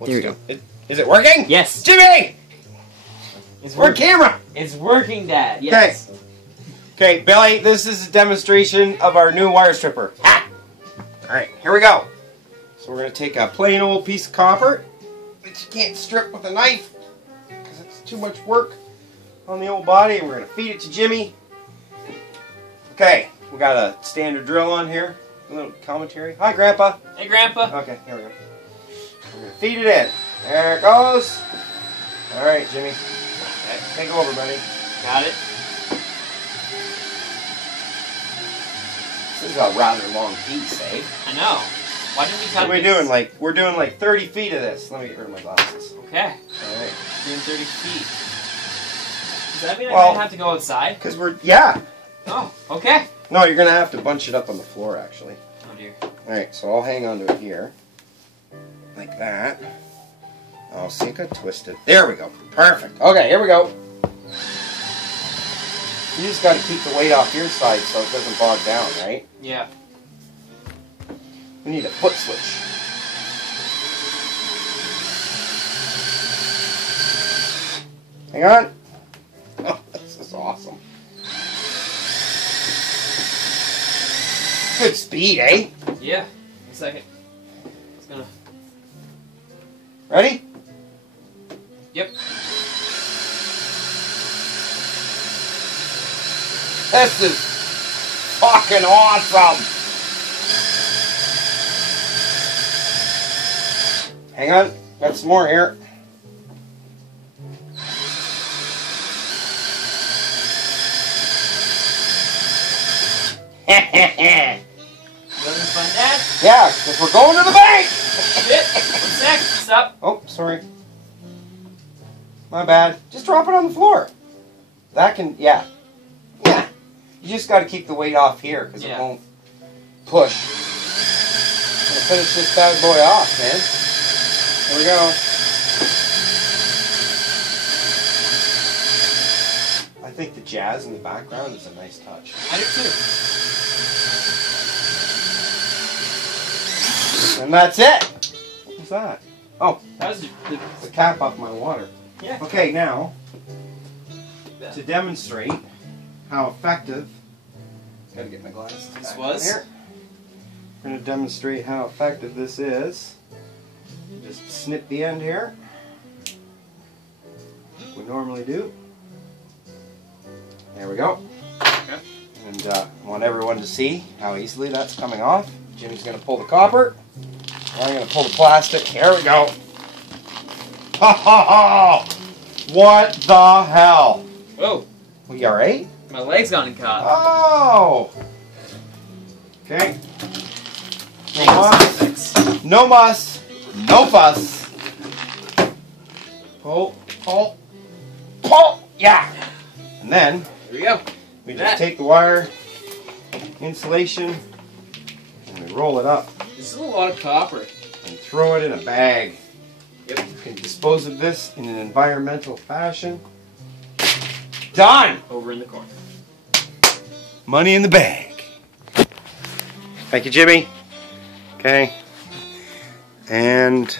There you go. Is it working? Yes. Jimmy! It's We're on camera! It's working, Dad. Yes. Okay, Billy, this is a demonstration of our new wire stripper. Ha! Alright, here we go. So we're going to take a plain old piece of copper that you can't strip with a knife because it's too much work on the old body, and we're going to feed it to Jimmy. Okay, we got a standard drill on here. A little commentary. Hi, Grandpa. Hey, Grandpa. Okay, here we go. We're going to feed it in. There it goes. Alright, Jimmy. Take over, buddy. Got it. This is a rather long piece, eh? I know. Why didn't we cut What are we doing? We're doing like 30 feet of this. Let me get rid of my glasses. Okay. Alright. Doing 30 feet. Does that mean I might have to go outside? Because yeah. Oh, okay. No, you're going to have to bunch it up on the floor, actually. Oh, dear. Alright, so I'll hang on to it here. Like that. Oh, see, it got twisted. There we go. Perfect. Okay, here we go. You just got to keep the weight off your side so it doesn't bog down, right? Yeah. We need a foot switch. Hang on. Oh, this is awesome. Good speed, eh? Yeah. 1 second. It's gonna... Ready? Yep. This is fucking awesome! Hang on, got some more here. You having fun, Dad? Yeah, because we're going to the bank! Shit. 1 sec. Stop. Oh, sorry. My bad. Just drop it on the floor. That can, yeah. Yeah. You just got to keep the weight off here because it won't push. I'm going to finish this bad boy off, man. Here we go. I think the jazz in the background is a nice touch. I do too. And that's it. What was that? Oh, That was the cap off my water. Yeah. Okay, now, to demonstrate how effective, gotta get my glasses This back was? here. We're gonna demonstrate how effective this is. Just snip the end here, like we normally do. There we go. Okay. And I want everyone to see how easily that's coming off. Jimmy's gonna pull the copper. I'm gonna pull the plastic. Here we go. Ha ha ha! What the hell? Whoa. Well, you alright? My leg's gotten caught. Oh! Okay. No muss. No muss. No fuss. Pull. Pull. Pull! Yeah! And then Here we go. we just take the wire insulation and we roll it up This is a lot of copper. and throw it in a bag. Yep. You can dispose of this in an environmental fashion. Done! Over in the corner. Money in the bag. Thank you, Jimmy. Okay. And